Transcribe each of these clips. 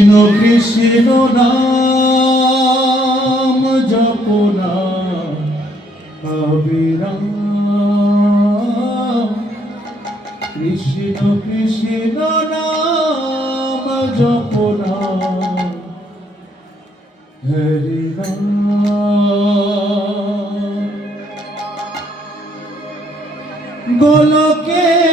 কৃষ্ণ কৃষ্ণ নাম জপনা অবিরাম কৃষ্ণ কৃষ্ণ নাম জপনা হরি গোলকে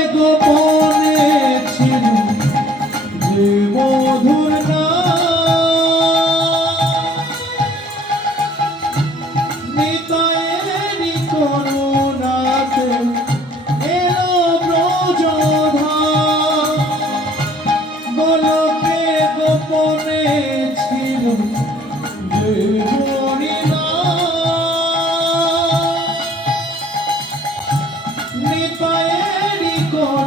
মনে ছিল নিতায়েরি কর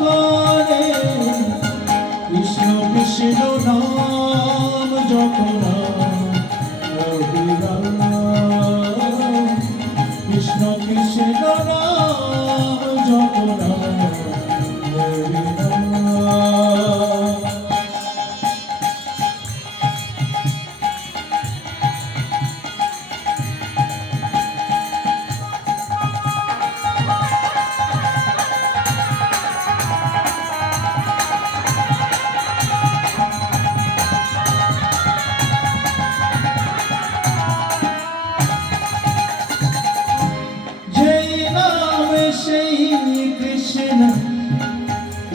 করে। কৃষ্ণ কৃষ্ণ নাম যখন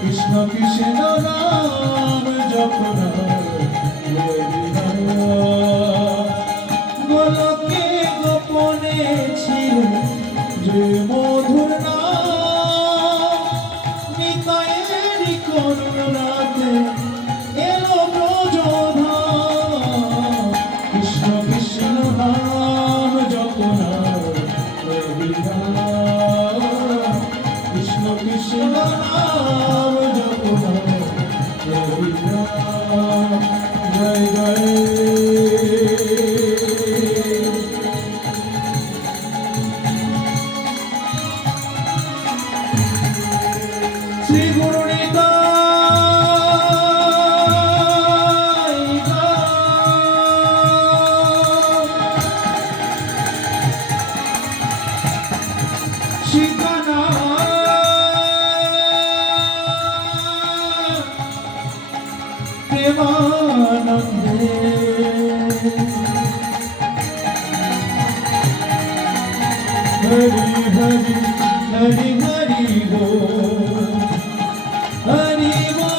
কৃষ্ণ কৃষ্ণ রাম যখন গোলকে গোপনে ছিল যে হরি হরি হরি বো হরি বো